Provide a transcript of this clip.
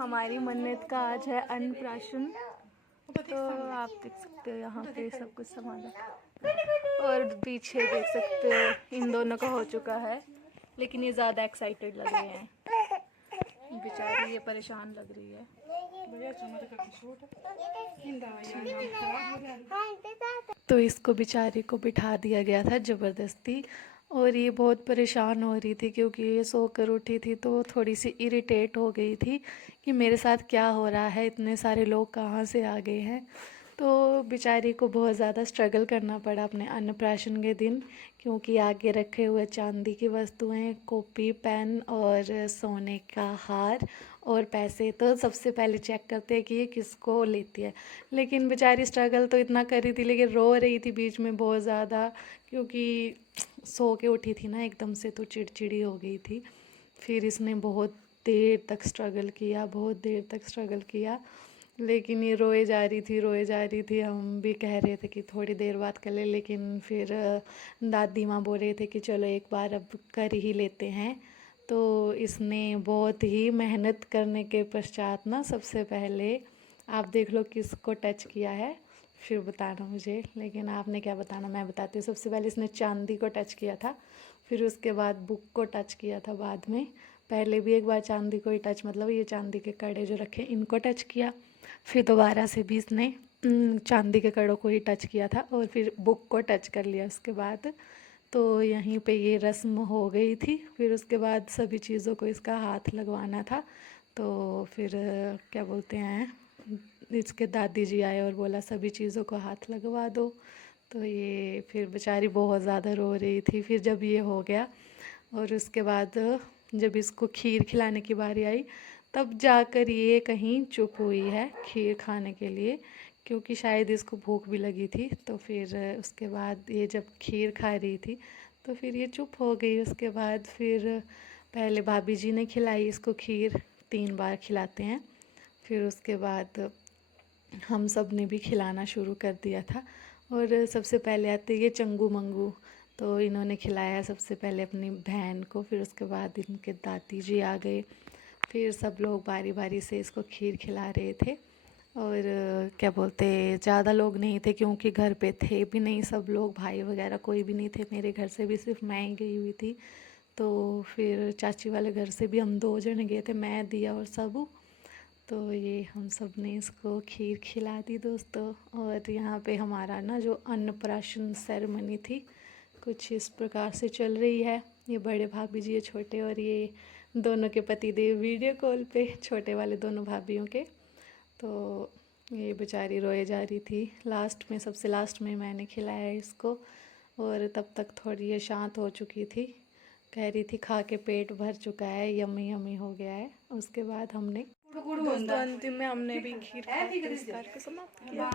हमारी मन्नत का आज है अन्नप्राशन। तो आप देख सकते हो यहाँ पे सब कुछ सामान है और पीछे देख सकते हो इन दोनों का हो चुका है, लेकिन ये ज़्यादा एक्साइटेड लग रहे हैं। बेचारी ये परेशान लग रही है। तो इसको बेचारी को बिठा दिया गया था ज़बरदस्ती, और ये बहुत परेशान हो रही थी क्योंकि ये सोकर उठी थी तो थोड़ी सी इरिटेट हो गई थी कि मेरे साथ क्या हो रहा है, इतने सारे लोग कहाँ से आ गए हैं। तो बेचारी को बहुत ज़्यादा स्ट्रगल करना पड़ा अपने अन्नप्राशन के दिन, क्योंकि आगे रखे हुए चांदी की वस्तुएं, कॉपी, पेन और सोने का हार और पैसे तो सबसे पहले चेक करते हैं कि ये किसको लेती है। लेकिन बेचारी स्ट्रगल तो इतना कर रही थी, लेकिन रो रही थी बीच में बहुत ज़्यादा, क्योंकि सो के उठी थी ना एकदम से, तो चिड़चिड़ी हो गई थी। फिर इसने बहुत देर तक स्ट्रगल किया, बहुत देर तक स्ट्रगल किया, लेकिन ये रोए जा रही थी, रोए जा रही थी। हम भी कह रहे थे कि थोड़ी देर बाद कर ले, लेकिन फिर दादी माँ बोल रहे थे कि चलो एक बार अब कर ही लेते हैं। तो इसने बहुत ही मेहनत करने के पश्चात ना, सबसे पहले आप देख लो किसको टच किया है, फिर बताना मुझे। लेकिन आपने क्या बताना, मैं बताती हूँ। सबसे पहले इसने चांदी को टच किया था, फिर उसके बाद बुक को टच किया था बाद में। पहले भी एक बार चांदी को ही टच, मतलब ये चांदी के कड़े जो रखे इनको टच किया, फिर दोबारा से भी इसने चांदी के कड़ों को ही टच किया था, और फिर बुक को टच कर लिया उसके बाद। तो यहीं पे ये रस्म हो गई थी। फिर उसके बाद सभी चीज़ों को इसका हाथ लगवाना था। तो फिर क्या बोलते हैं, इसके दादी जी आए और बोला सभी चीज़ों को हाथ लगवा दो। तो ये फिर बेचारी बहुत ज़्यादा रो रही थी। फिर जब ये हो गया और उसके बाद जब इसको खीर खिलाने की बारी आई, तब जाकर ये कहीं चुप हुई है खीर खाने के लिए, क्योंकि शायद इसको भूख भी लगी थी। तो फिर उसके बाद ये जब खीर खा रही थी तो फिर ये चुप हो गई। उसके बाद फिर पहले भाभी जी ने खिलाई इसको खीर, 3 बार खिलाते हैं। फिर उसके बाद हम सब ने भी खिलाना शुरू कर दिया था। और सबसे पहले आते ये चंगू मंगू, तो इन्होंने खिलाया सबसे पहले अपनी बहन को, फिर उसके बाद इनके दादी जी आ गए। फिर सब लोग बारी बारी से इसको खीर खिला रहे थे। और क्या बोलते, ज़्यादा लोग नहीं थे क्योंकि घर पे थे भी नहीं सब लोग, भाई वगैरह कोई भी नहीं थे। मेरे घर से भी सिर्फ मैं ही गई हुई थी। तो फिर चाची वाले घर से भी हम 2 जने गए थे, मैं, दिया और सबू। तो ये हम सब ने इसको खीर खिला दी दोस्तों। और यहाँ पे हमारा ना जो अन्नप्राशन सेरेमनी थी, कुछ इस प्रकार से चल रही है। ये बड़े भाभी जी, ये छोटे, और ये दोनों के पतिदेव वीडियो कॉल पे, छोटे वाले दोनों भाभीयों के। तो ये बेचारी रोए जा रही थी। लास्ट में, सबसे लास्ट में मैंने खिलाया इसको, और तब तक थोड़ी ये शांत हो चुकी थी। कह रही थी खा के पेट भर चुका है, यम्मी यम्मी हो गया है। उसके बाद हमने दोस्तों अंतिम में हमने भी खीर खा के इस कार्य को समाप्त किया।